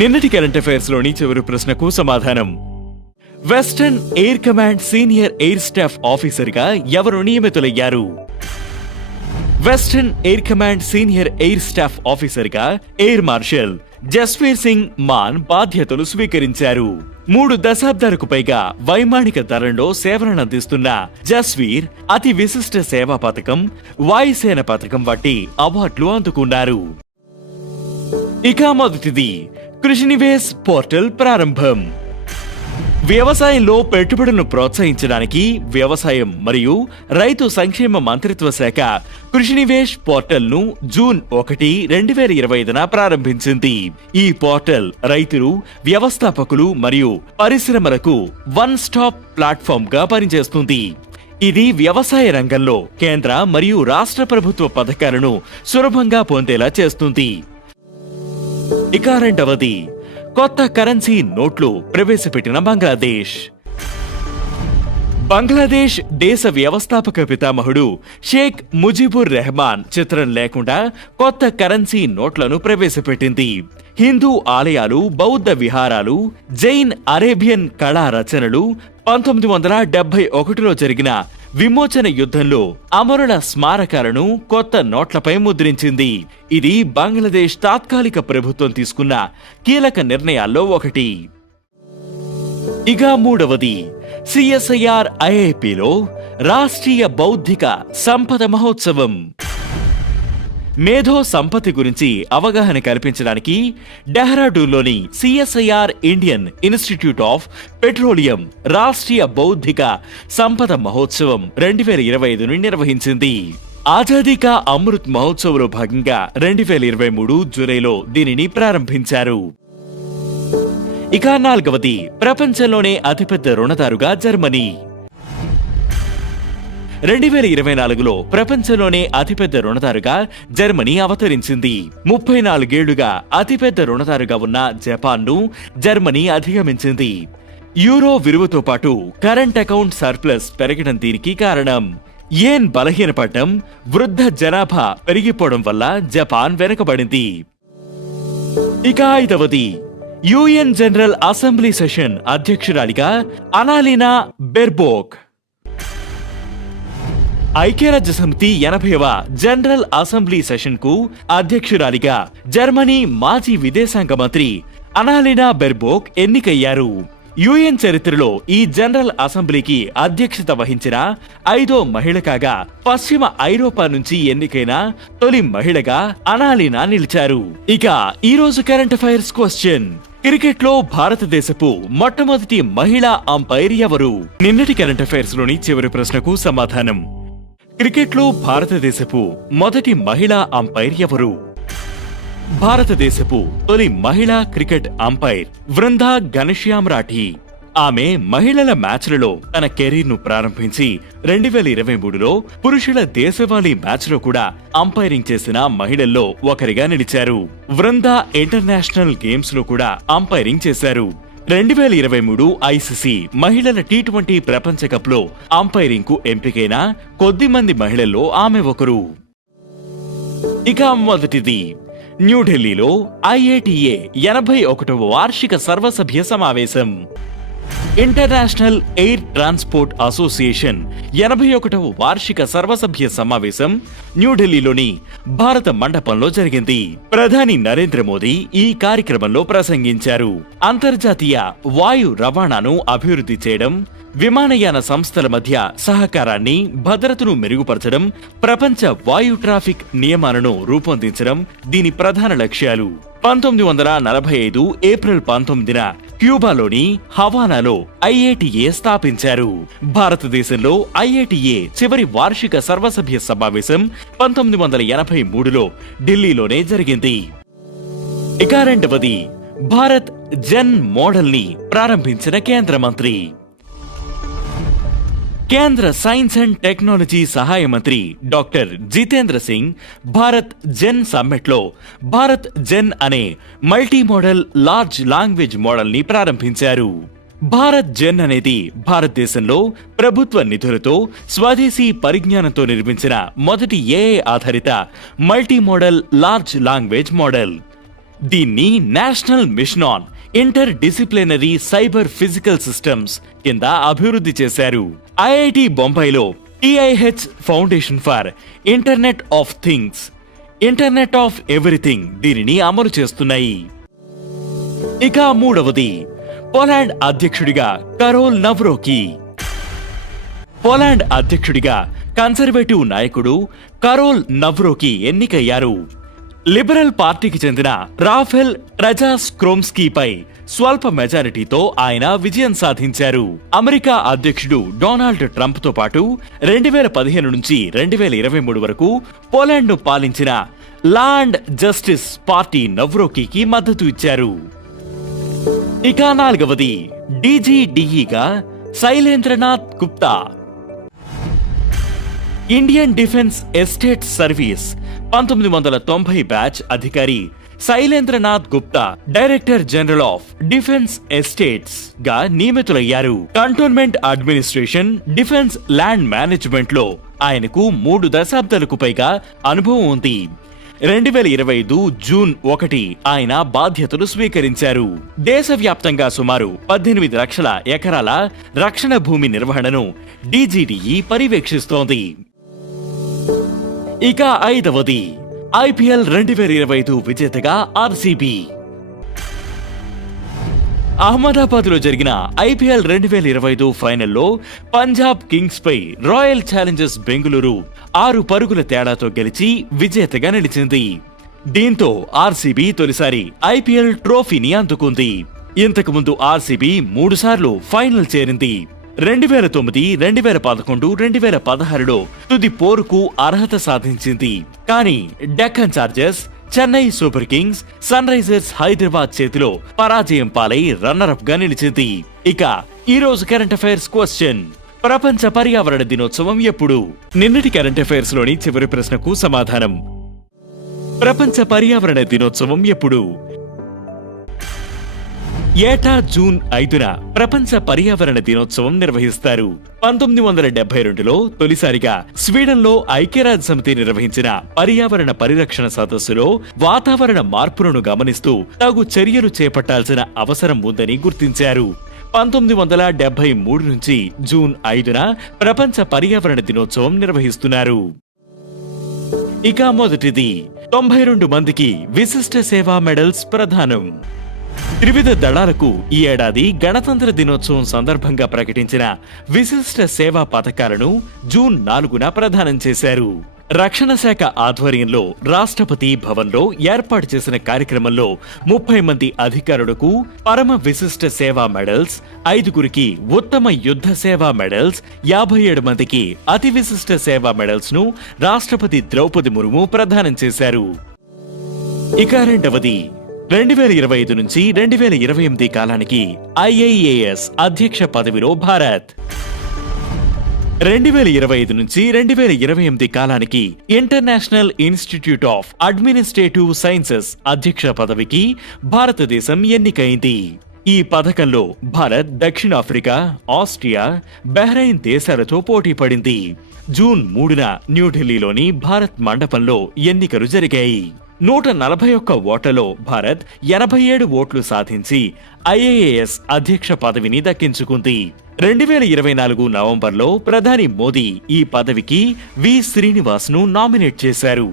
నిన్నటి కరెంట్ అఫైర్స్లోని చివరి ప్రశ్నకు సమాధానం. Western air command senior air staff ఆఫీసర్గా ఎవరు నియమితులయ్యారు? Western air command senior air staff ఆఫీసర్గా ఎయిర్ మార్షల్ జస్వీర్ సింగ్ మాన్ బాధ్యతలు స్వీకరించారు. మూడు దశాబ్దాలకు పైగా వైమానిక ధరలో సేవలనందిస్తున్న జస్వీర్ అతి విశిష్ట సేవా పథకం వాయుసేన పథకం వంటి అవార్డులు అందుకున్నారు. ఇక మొదటిది కృషి నివేశ్ పోర్టల్ ప్రారంభం. వ్యవసాయంలో పెట్టుబడులను ప్రోత్సహించడానికి వ్యవసాయం మరియు రైతు సంక్షేమ మంత్రిత్వ శాఖ కృషి నివేశ్ జూన్ ఒకటి రెండు వేల ఇరవై ఐదున ప్రారంభించింది. ఈ పోర్టల్ రైతులు వ్యవస్థాపకులు మరియు పరిశ్రమలకు వన్ స్టాప్ ప్లాట్ఫామ్గా పనిచేస్తుంది. ఇది వ్యవసాయ రంగంలో కేంద్ర మరియు రాష్ట్ర ప్రభుత్వ పథకాలను సులభంగా పొందేలా చేస్తుంది. ఇక రెండవది కొత్త కరెన్సీ నోట్లు ప్రవేశపెట్టిన బంగ్లాదేశ్. బంగ్లాదేశ్ దేశ వ్యవస్థాపక పితామహుడు షేక్ ముజిబుర్ రెహమాన్ చిత్రం లేకుండా కొత్త కరెన్సీ నోట్లను ప్రవేశపెట్టింది. హిందూ ఆలయాలు బౌద్ధ విహారాలు జైన్ అరేబియన్ కళా రచనలు పంతొమ్మిది వందల డెబ్బై ఒకటిలో జరిగిన విమోచన యుద్ధంలో అమరుల స్మారకాలను కొత్త నోట్లపై ముద్రించింది. ఇది బంగ్లాదేశ్ తాత్కాలిక ప్రభుత్వం తీసుకున్న కీలక నిర్ణయాల్లో ఒకటి. ఇక మూడవది సిఎస్ఐఆర్ ఐఐపిలో రాష్ట్రీయ బౌద్ధిక సంపద మహోత్సవం. మేధో సంపత్తి గురించి అవగాహన కల్పించడానికి డెహ్రాడూన్లోని CSIR Indian institute of petroleum Rashtriya Bauddhik Sampada Mahotsav రెండు వేల ఇరవై ఐదును నిర్వహించింది. ఆజాదీ కా అమృత్ మహోత్సవ్లో భాగంగా రెండు వేల ఇరవై మూడు జూలైలో దీనిని ప్రారంభించారు. ఇక నాలుగవది ప్రపంచంలోనే అతిపెద్ద రుణదారుగా జర్మనీ. రెండు వేల ఇరవై నాలుగులో ప్రపంచంలోనే అతిపెద్ద రుణదారుగా జర్మనీ అవతరించింది. ముప్పై నాలుగేళ్ళుగా అతిపెద్ద రుణదారుగా ఉన్న జపాన్ను జర్మనీ అధిగమించింది. యూరో విలువతో పాటు కరెంట్ అకౌంట్ సర్ప్లస్ పెరగడం దీనికి కారణం. ఏన్ బలహీనపడటం వృద్ధ జనాభా పెరిగిపోవడం వల్ల జపాన్ వెనుకబడింది. ఇక ఐదవది యుఎన్ జనరల్ అసెంబ్లీ సెషన్ అధ్యక్షురాలిగా అనాలినా బెర్బోక్. ఐక్యరాజ్య సమితి ఎనభైవ జనరల్ అసెంబ్లీ సెషన్కు అధ్యక్షురాలిగా జర్మనీ మాజీ విదేశాంగ మంత్రి అనాలినా బెర్బోక్ ఎన్నికయ్యారు. యుఎన్ చరిత్రలో ఈ జనరల్ అసెంబ్లీకి అధ్యక్షత వహించిన ఐదో మహిళ కాగా పశ్చిమ ఐరోపా నుంచి ఎన్నికైన తొలి మహిళగా అనాలినా నిలిచారు. ఇక ఈ రోజు కరెంట్ అఫైర్స్ క్వశ్చన్. క్రికెట్లో భారతదేశపు మొట్టమొదటి మహిళా అంపైర్ ఎవరు? నిన్నటి కరెంట్ అఫైర్స్లోని చివరి ప్రశ్నకు సమాధానం. క్రికెట్లో భారతదేశపు మొదటి మహిళా అంపైర్ ఎవరు? భారతదేశపు తొలి మహిళా క్రికెట్ అంపైర్ వృందా ఘనశ్యామ్ రాఠీ. ఆమె మహిళల మ్యాచ్లలో తన కెరీర్ను ప్రారంభించి రెండు వేల ఇరవై మూడులో పురుషుల దేశవాళీ మ్యాచ్లో కూడా అంపైరింగ్ చేసిన మహిళల్లో ఒకరిగా నిలిచారు. వృందా ఇంటర్నేషనల్ గేమ్స్లో కూడా అంపైరింగ్ చేశారు. రెండు వేల ఇరవై మూడు ఐసీసీ మహిళల టీ ట్వంటీ ప్రపంచ కప్లో అంపైరింగ్కు ఎంపికైన కొద్ది మంది మహిళల్లో ఆమె ఒకరు. ఇక మొదటిది న్యూఢిల్లీలో ఐఏటిఏ ఎనభై ఒకటవ వార్షిక సర్వసభ్య సమావేశం. ఇంటర్నేషనల్ ఎయిర్ ట్రాన్స్పోర్ట్ అసోసియేషన్ ఎనభై ఒకటవ వార్షిక సర్వసభ్య సమావేశం న్యూఢిల్లీలోని భారత మండపంలో జరిగింది. ప్రధాని నరేంద్ర మోదీ ఈ కార్యక్రమంలో ప్రసంగించారు. అంతర్జాతీయ వాయు రవాణాను అభివృద్ధి చేయడం విమానయాన సంస్థల మధ్య సహకారాన్ని భద్రతను మెరుగుపరచడం ప్రపంచ వాయు ట్రాఫిక్ నియమాలను రూపొందించడం దీని ప్రధాన లక్ష్యాలు. పంతొమ్మిది వందల నలభై ఐదు ఏప్రిల్ పంతొమ్మిదిన క్యూబాలోని హవానాలో ఐఏటిఏ స్థాపించారు. భారతదేశంలో ఐఏటిఏ చివరి వార్షిక సర్వసభ్య సమావేశం పంతొమ్మిది వందల ఎనభై మూడులో ఢిల్లీలోనే జరిగింది. ఇక రెండవది భారత్ జన్ మోడల్ని ప్రారంభించిన కేంద్ర మంత్రి. కేంద్ర సైన్స్ అండ్ టెక్నాలజీ సహాయ మంత్రి డాక్టర్ జితేంద్ర సింగ్ భారత్ జెన్ సమ్మిట్లో భారత్ జెన్ అనే మల్టీ మోడల్ లార్జ్ లాంగ్వేజ్ మోడల్ని ప్రారంభించారు. భారత్ జెన్ అనేది భారతదేశంలో ప్రభుత్వ నిధులతో స్వదేశీ పరిజ్ఞానంతో నిర్మించిన మొదటి ఏఐ ఆధారిత multi modal large language model. దీన్ని national mission on interdisciplinary cyber physical systems కింద అభివృద్ధి చేశారు. ఐఐటి బొంబాయిలో TIH foundation for internet of things. Internet of everything దీనిని అమలు చేస్తున్నాయి. ఇక మూడవది పోలాండ్ అధ్యక్షుడిగా కరోల్ నవ్రోకి. పోలాండ్ అధ్యక్షుడిగా కన్సర్వేటివ్ నాయకుడు కరోల్ నవ్రోకి ఎన్నికయ్యారు. లిబరల్ పార్టీకి చెందిన రాఫెల్ ట్రజాస్క్రోమ్స్కీపై స్వల్ప మెజారిటీతో ఆయన విజయం సాధించారు. అమెరికా అధ్యక్షుడు డొనాల్డ్ ట్రంప్తో పాటు రెండు వేల పదిహేను నుంచి రెండు వేల ఇరవై మూడు వరకు పోలాండ్ను పాలించిన లాండ్ జస్టిస్ పార్టీ నవ్రోకీకి మద్దతు ఇచ్చారు. ఇక నాలుగవది డీజీడీఈగా Shailendranath Gupta. Indian defence estate service పంతొమ్మిది వందల తొంభై బ్యాచ్ అధికారి Shailendranath Gupta director general of defence ఎస్టేట్స్గా నియమితులయ్యారు. కంటోన్మెంట్ అడ్మినిస్ట్రేషన్ డిఫెన్స్ ల్యాండ్ మేనేజ్మెంట్లో ఆయనకు మూడు దశాబ్దాలకు పైగా అనుభవం ఉంది. రెండు వేల ఇరవై ఐదు జూన్ ఒకటి ఆయన బాధ్యతలు స్వీకరించారు. దేశవ్యాప్తంగా సుమారు పద్దెనిమిది లక్షల ఎకరాల రక్షణ భూమి నిర్వహణను డీజీడీఈ పర్యవేక్షిస్తోంది. ఇక ఐదవది. ఐపీఎల్ రెండు వేల ఇరవై ఐదు విజేతగా ఆర్సీబీ. అహ్మదాబాద్లో జరిగిన ఐపీఎల్ రెండు వేల ఇరవై ఐదు ఫైనల్లో పంజాబ్ కింగ్స్ పై రాయల్ ఛాలెంజర్స్ బెంగళూరు ఆరు పరుగుల తేడాతో గెలిచి విజేతగా నిలిచింది. దీంతో ఆర్సీబీ తొలిసారి ఐపీఎల్ ట్రోఫీని అందుకుంది. ఇంతకుముందు ఆర్సీబీ మూడుసార్లు ఫైనల్ చేరింది. రెండు వేల తొమ్మిది రెండు వేల పదకొండు రెండు వేల పదహారులో తుది పోరుకు అర్హత సాధించింది. కానీ Deccan Chargers Chennai Super Kings Sunrisers Hyderabad చేతిలో పరాజయం పాలై రన్నర్ అప్గా నిలిచింది. ఇక ఈ రోజు కరెంట్ అఫైర్స్ క్వశ్చన్. ప్రపంచ పర్యావరణ దినోత్సవం ఎప్పుడు? నిన్నటి కరెంట్ అఫైర్స్లోని చివరి ప్రశ్నకు సమాధానం. ప్రపంచ పర్యావరణ దినోత్సవం ఎప్పుడు? ఏటా జూన్ ఐదున ప్రపంచ పర్యావరణ దినోత్సవం నిర్వహిస్తారు. పంతొమ్మిది వందల డెబ్బై రెండులో తొలిసారిగా స్వీడన్లో ఐక్యరాజ్య సమితి నిర్వహించిన పర్యావరణ పరిరక్షణ సదస్సులో వాతావరణ మార్పులను గమనిస్తూ తగు చర్యలు చేపట్టాల్సిన అవసరం ఉందని గుర్తించారు. పంతొమ్మిది వందల డెబ్బై మూడు నుంచి జూన్ ఐదున ప్రపంచ పర్యావరణ దినోత్సవం నిర్వహిస్తున్నారు. ఇక మొదటిది తొంభై రెండు మందికి విశిష్ట సేవా మెడల్స్ ప్రధానం త్రివిధ దళాలకు ఈ ఏడాది గణతంత్ర దినోత్సవం సందర్భంగా ప్రకటించిన విశిష్ట సేవా పథకాలను జూన్ నాలుగున ప్రదానం చేశారు. రక్షణ శాఖ ఆధ్వర్యంలో రాష్ట్రపతి భవన్లో ఏర్పాటు చేసిన కార్యక్రమంలో ముప్పై మంది అధికారులకు పరమ విశిష్ట సేవా మెడల్స్ ఐదుగురికి ఉత్తమ యుద్ధ సేవా మెడల్స్ యాభై ఏడు మందికి అతి విశిష్ట సేవా మెడల్స్ను రాష్ట్రపతి ద్రౌపది ముర్ము ప్రదానం చేశారు. ఇక రెండవది రెండు వేల ఇరవై ఐదు నుంచి రెండు వేల ఇరవై ఎనిమిది కాలానికి ఐఐఏఎస్ అధ్యక్ష పదవిలో భారత్. రెండు వేల ఇరవై ఐదు నుంచి రెండు వేల ఇరవై ఎనిమిది కాలానికి international institute of administrative sciences అధ్యక్ష పదవికి భారతదేశం ఎన్నికైంది. ఈ పథకంలో భారత్ దక్షిణాఫ్రికా ఆస్ట్రియా బహ్రెయిన్ దేశాలతో పోటీ పడింది. జూన్ మూడున న్యూఢిల్లీలోని భారత్ మండపంలో ఎన్నికలు జరిగాయి. నూట నలభై ఒక్క ఓట్లలో భారత్ ఎనభై ఏడు ఓట్లు సాధించి ఐఏఎస్ అధ్యక్ష పదవిని దక్కించుకుంది. రెండు వేల ఇరవై నాలుగు నవంబర్లో ప్రధాని మోదీ ఈ పదవికి వి శ్రీనివాస్ను నామినేట్ చేశారు.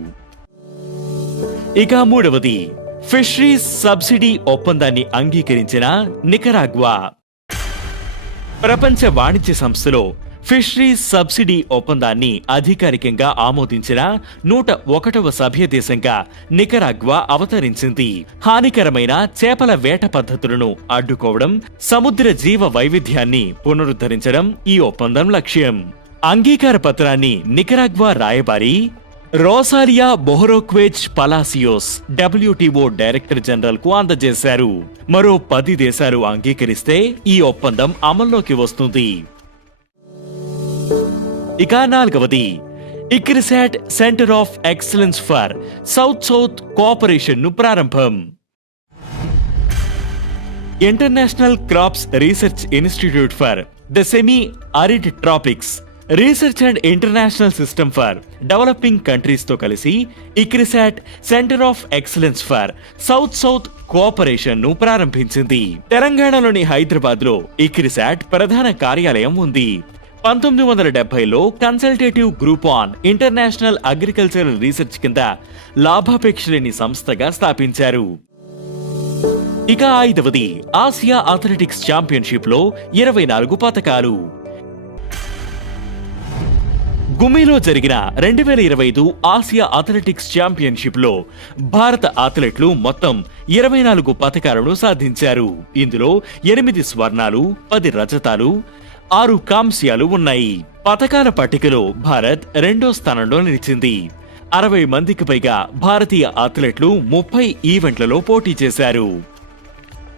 ఇక మూడవది ఫిషరీస్ సబ్సిడీ ఒప్పందాన్ని అంగీకరించిన నికరాగ్వా. ప్రపంచ వాణిజ్య సంస్థలో ఫిషరీస్ సబ్సిడీ ఒప్పందాన్ని అధికారికంగా ఆమోదించిన నూట ఒకటవ సభ్య దేశంగా నికరాగ్వా అవతరించింది. హానికరమైన చేపల వేట పద్ధతులను అడ్డుకోవడం సముద్ర జీవ వైవిధ్యాన్ని పునరుద్ధరించడం ఈ ఒప్పందం లక్ష్యం. అంగీకార పత్రాన్ని నికరాగ్వా రాయబారి రోసాలియా బొహరోక్వేజ్ పలాసియోస్ డబ్ల్యూటీఓ డైరెక్టర్ జనరల్కు అందజేశారు. మరో పది దేశాలు అంగీకరిస్తే ఈ ఒప్పందం అమల్లోకి వస్తుంది. ఇక నాలుగవది ICRISAT centre of excellence for south south కోఆపరేషన్ను ప్రారంభం. International crops research institute for the semi arid tropics research and international system for developing కంట్రీస్తో కలిసి ICRISAT centre of excellence for south south కోఆపరేషన్ను ప్రారంభించింది. తెలంగాణలోని హైదరాబాద్లో ఇక్రిసాట్ ప్రధాన కార్యాలయం ఉంది. పంతొమ్మిది వందల డెబ్బైలో consultative group on international agricultural research కింద లాభాపేక్ష లేని సంస్థగా స్థాపించారు. ఇక ఐదవది ఆసియా అథ్లెటిక్స్ ఛాంపియన్షిప్లో ఇరవై నాలుగు పథకాలు గుమ్మిలో జరిగిన రెండు వేల ఇరవై ఐదు ఆసియా అథ్లెటిక్స్ ఛాంపియన్షిప్లో భారత అథ్లెట్లు మొత్తం ఇరవై నాలుగు పథకాలను సాధించారు. ఇందులో ఎనిమిది స్వర్ణాలు పది రజతాలు ఆరు కాంస్యాలు ఉన్నాయి. పథకాల పట్టికలో భారత్ రెండో స్థానంలో నిలిచింది. అరవై మందికి పైగా భారతీయ అథ్లెట్లు ముప్పై ఈవెంట్లలో పోటీ చేశారు.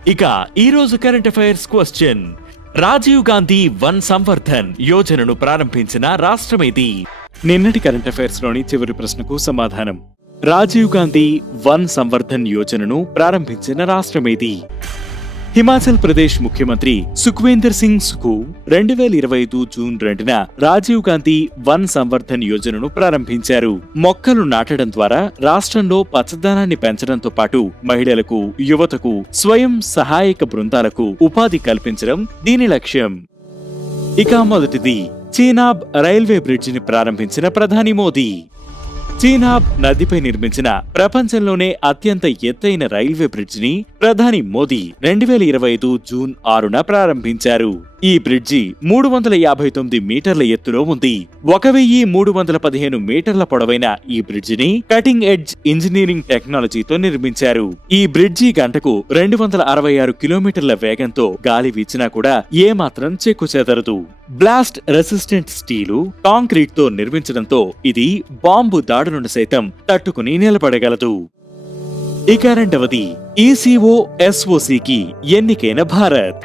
ఇక ఈ రోజు current affairs question. Rajiv Gandhi Van Samvardhan యోజనను ప్రారంభించిన రాష్ట్రమేది నిన్నటి కరెంట్ అఫైర్స్లోని చివరి ప్రశ్నకు సమాధానం. రాజీవ్ గాంధీ వన్ సంవర్ధన్ యోజనను ప్రారంభించిన రాష్ట్రమేది హిమాచల్ ప్రదేశ్ ముఖ్యమంత్రి సుఖ్వేందర్ సింగ్ సుఖు రెండు వేల ఇరవై ఐదు జూన్ రెండున రాజీవ్ గాంధీ వన్ సంవర్ధన్ యోజనను ప్రారంభించారు. మొక్కలు నాటడం ద్వారా రాష్ట్రంలో పచ్చదనాన్ని పెంచడంతో పాటు మహిళలకు యువతకు స్వయం సహాయక బృందాలకు ఉపాధి కల్పించడం దీని లక్ష్యం. ఇక మొదటిది చీనాబ్ రైల్వే బ్రిడ్జిని ప్రారంభించిన ప్రధాని మోదీ. చీనాబ్ నదిపై నిర్మించిన ప్రపంచంలోనే అత్యంత ఎత్తైన రైల్వే బ్రిడ్జిని ప్రధాని మోదీ రెండు వేల ఇరవై ఐదు జూన్ ఆరున ప్రారంభించారు. ఈ బ్రిడ్జి మూడు వందల యాభై తొమ్మిది మీటర్ల ఎత్తులో ఉంది. ఒక వెయ్యి మూడు వందల పదిహేను మీటర్ల పొడవైన ఈ బ్రిడ్జిని కటింగ్ ఎడ్జ్ ఇంజనీరింగ్ టెక్నాలజీతో నిర్మించారు. ఈ బ్రిడ్జి గంటకు రెండు వందల అరవై ఆరు కిలోమీటర్ల వేగంతో గాలి వీచినా కూడా ఏమాత్రం చెక్కు చెదరదు. బ్లాస్ట్ రెసిస్టెంట్ స్టీలు కాంక్రీట్తో నిర్మించడంతో ఇది బాంబు దాడులను సైతం తట్టుకుని నిలబడగలదు. ఇక రెండవది ఈసీఓ ఎస్ఓసికి ఎన్నికైన భారత్.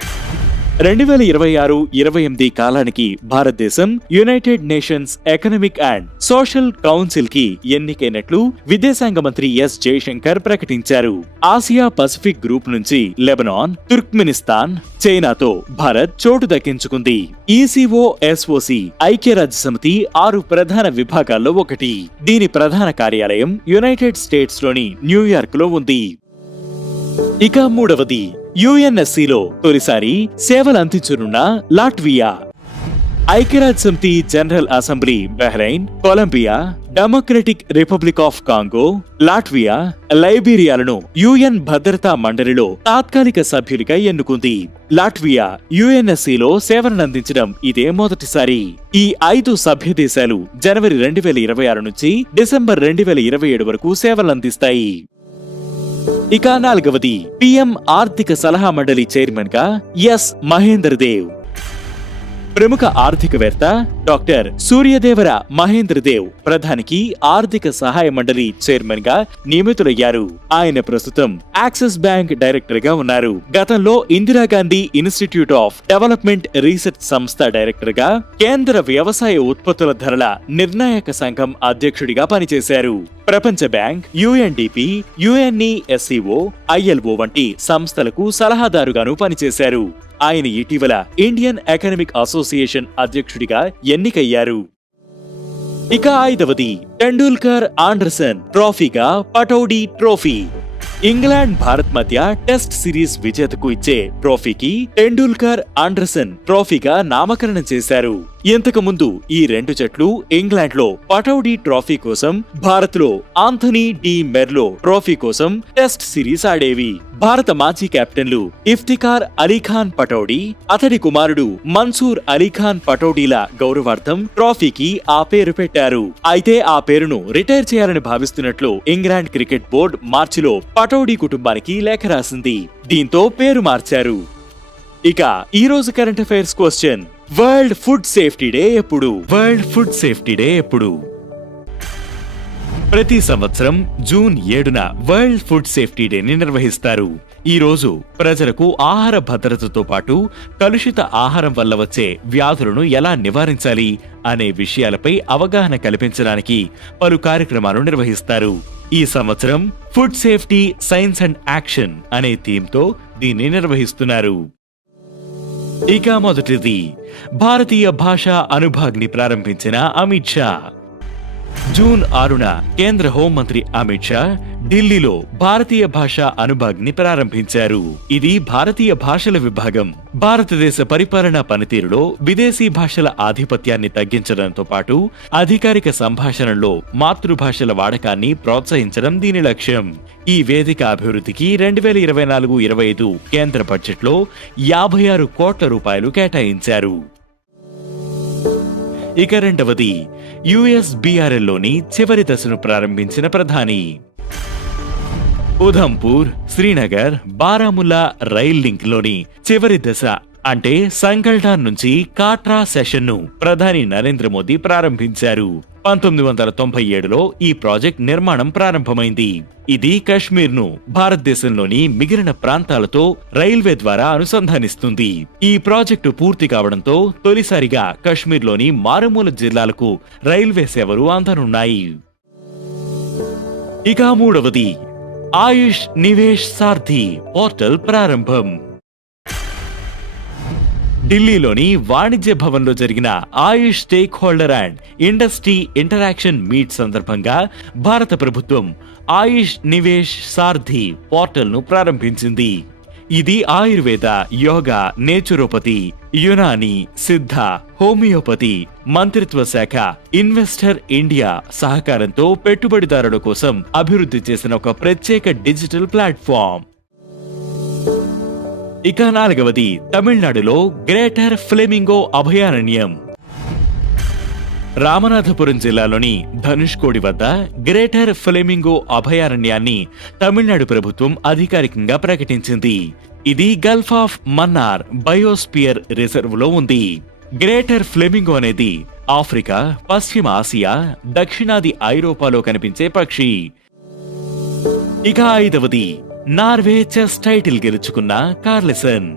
రెండు వేల ఇరవై ఆరు ఇరవై ఎనిమిది కాలానికి భారతదేశం United Nations economic and social కౌన్సిల్కి ఎన్నికైనట్లు విదేశాంగ మంత్రి ఎస్ జయశంకర్ ప్రకటించారు. ఆసియా పసిఫిక్ గ్రూప్ నుంచి లెబనాన్ తుర్క్మినిస్తాన్ చైనాతో భారత్ చోటు దక్కించుకుంది. ఈసీఓ ఎస్ఓసి ఐక్యరాజ్య సమితి ఆరు ప్రధాన విభాగాల్లో ఒకటి. దీని ప్రధాన కార్యాలయం యునైటెడ్ స్టేట్స్లోని న్యూయార్క్లో ఉంది. ఇక మూడవది యుఎన్ఎస్సిలో తొలిసారి సేవలందించనున్న లాట్వియా. ఐక్యరాజ్య సమితి general assembly Bahrain Colombia democratic republic of Congo Latvia లైబీరియాలను UN భద్రతా మండలిలో తాత్కాలిక సభ్యులుగా ఎన్నుకుంది. లాట్వియా యుఎన్ఎస్సిలో సేవలనందించడం ఇదే మొదటిసారి. ఈ ఐదు సభ్య దేశాలు జనవరి రెండు వేల ఇరవై ఆరు నుంచి డిసెంబర్ రెండు వేల ఇరవై ఏడు వరకు సేవలందిస్తాయి ఇక నాలుగవది పిఎం ఆర్థిక సలహా మండలి చైర్మన్గా ఎస్ మహేందర్ దేవ్. ప్రముఖ ఆర్థికవేత్త డాక్టర్ సూర్యదేవర మహేంద్ర దేవ్ ప్రధానికి ఆర్థిక సహాయ మండలి చైర్మన్గా నియమితులయ్యారు. ఆయన ప్రస్తుతం యాక్సిస్ బ్యాంక్ డైరెక్టర్గా ఉన్నారు. గతంలో Indira Gandhi institute of development research సంస్థ డైరెక్టర్గా కేంద్ర వ్యవసాయ ఉత్పత్తుల ధరల నిర్ణాయక సంఘం అధ్యక్షుడిగా పనిచేశారు. ప్రపంచ బ్యాంక్ యుఎన్డిపి యుఎన్ఈఎస్సిఓ ఐఎల్ఓ వంటి సంస్థలకు సలహాదారుగాను పనిచేశారు. ఆయన ఇటీవల ఇండియన్ ఎకనమిక్ అసోసియేషన్ అధ్యక్షుడిగా ఎన్నికయ్యారు. ఇక ఐదవది టెండూల్కర్ ఆండర్సన్ ట్రోఫీగా పటౌడీ ట్రోఫీ. ఇంగ్లాండ్ భారత్ మధ్య టెస్ట్ సిరీస్ విజేతకు ఇచ్చే ట్రోఫీకి టెండూల్కర్ ఆండర్సన్ ట్రోఫీగా నామకరణం చేశారు. ఇంతకుముందు ఈ రెండు జట్లు ఇంగ్లాండ్లో పటౌడీ ట్రోఫీ కోసం భారత్లో ఆంథనీ డి మెర్లో ట్రోఫీ కోసం టెస్ట్ సిరీస్ ఆడేవి. భారత మాజీ కెప్టెన్లు ఇఫ్తికార్ అలీఖాన్ పటౌడీ అతడి కుమారుడు మన్సూర్ అలీఖాన్ పటౌడీల గౌరవార్థం ట్రోఫీకి ఆ పేరు పెట్టారు. అయితే ఆ పేరును రిటైర్ చేయాలని భావిస్తున్నట్లు ఇంగ్లాండ్ క్రికెట్ బోర్డు మార్చిలో పటౌడీ కుటుంబానికి లేఖ రాసింది. దీంతో పేరు మార్చారు. ఇక ఈ రోజు current affairs question. World food safety day ఎప్పుడు? వరల్డ్ ఫుడ్ సేఫ్టీ డే ఎప్పుడు? ప్రతి సంవత్సరం జూన్ ఏడున వరల్డ్ ఫుడ్ సేఫ్టీ డేని నిర్వహిస్తారు. ఈ రోజు ప్రజలకు ఆహార భద్రతతో పాటు కలుషిత ఆహారం వల్ల వచ్చే వ్యాధులను ఎలా నివారించాలి అనే విషయాలపై అవగాహన కల్పించడానికి పలు కార్యక్రమాలు నిర్వహిస్తారు. ఈ సంవత్సరం food safety science and action అనే థీమ్తో దీన్ని నిర్వహిస్తున్నారు. ఇక మొదటిది భారతీయ భాషా అనుభాగ్ని ప్రారంభించిన అమిత్ షా. జూన్ ఆరున కేంద్ర హోంమంత్రి అమిత్ షా ఢిల్లీలో భారతీయ భాషా అనుభాగ్ని ప్రారంభించారు. ఇది భారతీయ భాషల విభాగం. భారతదేశ పరిపాలనా పనితీరులో విదేశీ భాషల ఆధిపత్యాన్ని తగ్గించడంతో పాటు అధికారిక సంభాషణలో మాతృభాషల వాడకాన్ని ప్రోత్సహించడం దీని లక్ష్యం. ఈ వేదిక అభివృద్ధికి రెండు వేల ఇరవై నాలుగు ఇరవై ఐదు కేంద్ర బడ్జెట్లో యాభై ఆరు కోట్ల రూపాయలు కేటాయించారు. ఇక రెండవది యుఎస్బిఆర్ఎల్లోని చివరి దశను ప్రారంభించిన ప్రధాని. ఉధంపూర్ శ్రీనగర్ బారాముల్లా రైల్ లింక్లోని చివరి దశ అంటే సంగల్డాన్ నుంచి కాట్రా సెషన్ను ప్రధాని నరేంద్ర మోదీ ప్రారంభించారు. పంతొమ్మిది వందల తొంభై ఏడులో ఈ ప్రాజెక్ట్ నిర్మాణం ప్రారంభమైంది. ఇది కశ్మీర్ను భారతదేశంలోని మిగిలిన ప్రాంతాలతో రైల్వే ద్వారా అనుసంధానిస్తుంది. ఈ ప్రాజెక్టు పూర్తి కావడంతో తొలిసారిగా కశ్మీర్లోని మారుమూల జిల్లాలకు రైల్వే సేవలు అందనున్నాయి. ఇక మూడవది ఆయుష్ నివేష్ సార్థి పోర్టల్ ప్రారంభం. ఢిల్లీలోని వాణిజ్య భవన్లో జరిగిన Ayush stakeholder and industry interaction meet సందర్భంగా భారత ప్రభుత్వం ఆయుష్ నివేష్ సార్థి పోర్టల్ను ప్రారంభించింది. ఇది ఆయుర్వేద యోగా నేచురోపతి యునాని సిద్ధ హోమియోపతి మంత్రిత్వ శాఖ ఇన్వెస్టర్ ఇండియా సహకారంతో పెట్టుబడిదారుల కోసం అభివృద్ధి చేసిన ఒక ప్రత్యేక డిజిటల్ ప్లాట్ఫామ్. ఇక నాలుగవది తమిళనాడులో గ్రేటర్ ఫ్లెమింగో అభయారణ్యం. రామనాథపురం జిల్లాలోని ధనుష్కోడి వద్ద గ్రేటర్ ఫ్లెమింగో అభయారణ్యాన్ని తమిళనాడు ప్రభుత్వం అధికారికంగా ప్రకటించింది. ఇది గల్ఫ్ ఆఫ్ మన్నార్ బయోస్పియర్ రిజర్వ్లో ఉంది. గ్రేటర్ ఫ్లెమింగో అనేది ఆఫ్రికా పశ్చిమ ఆసియా దక్షిణాది ఐరోపాలో కనిపించే పక్షి. ఇక ఐదవది నార్వే చెస్ టైటిల్ గెలుచుకున్న కార్లెసన్.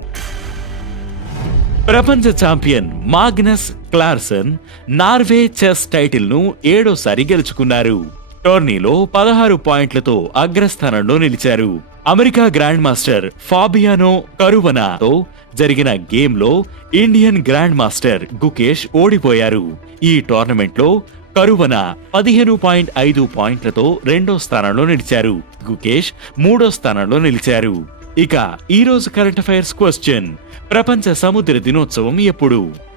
ప్రపంచ champion Magnus Carlsen Norway chess టైటిల్ను ఏడోసారి గెలుచుకున్నారు. టోర్నీలో పదహారు పాయింట్లతో అగ్రస్థానంలో నిలిచారు. అమెరికా గ్రాండ్ మాస్టర్ ఫాబియానో కరువనాతో జరిగిన గేమ్లో ఇండియన్ గ్రాండ్ మాస్టర్ గుకేష్ ఓడిపోయారు. ఈ టోర్నమెంట్లో కరువన పదిహేను పాయింట్ ఐదు పాయింట్లతో రెండో స్థానంలో నిలిచారు. గుకేష్ మూడో స్థానంలో నిలిచారు. ఇక ఈ రోజు కరెంట్ అఫైర్స్ క్వశ్చన్. ప్రపంచ సముద్ర దినోత్సవం ఎప్పుడు?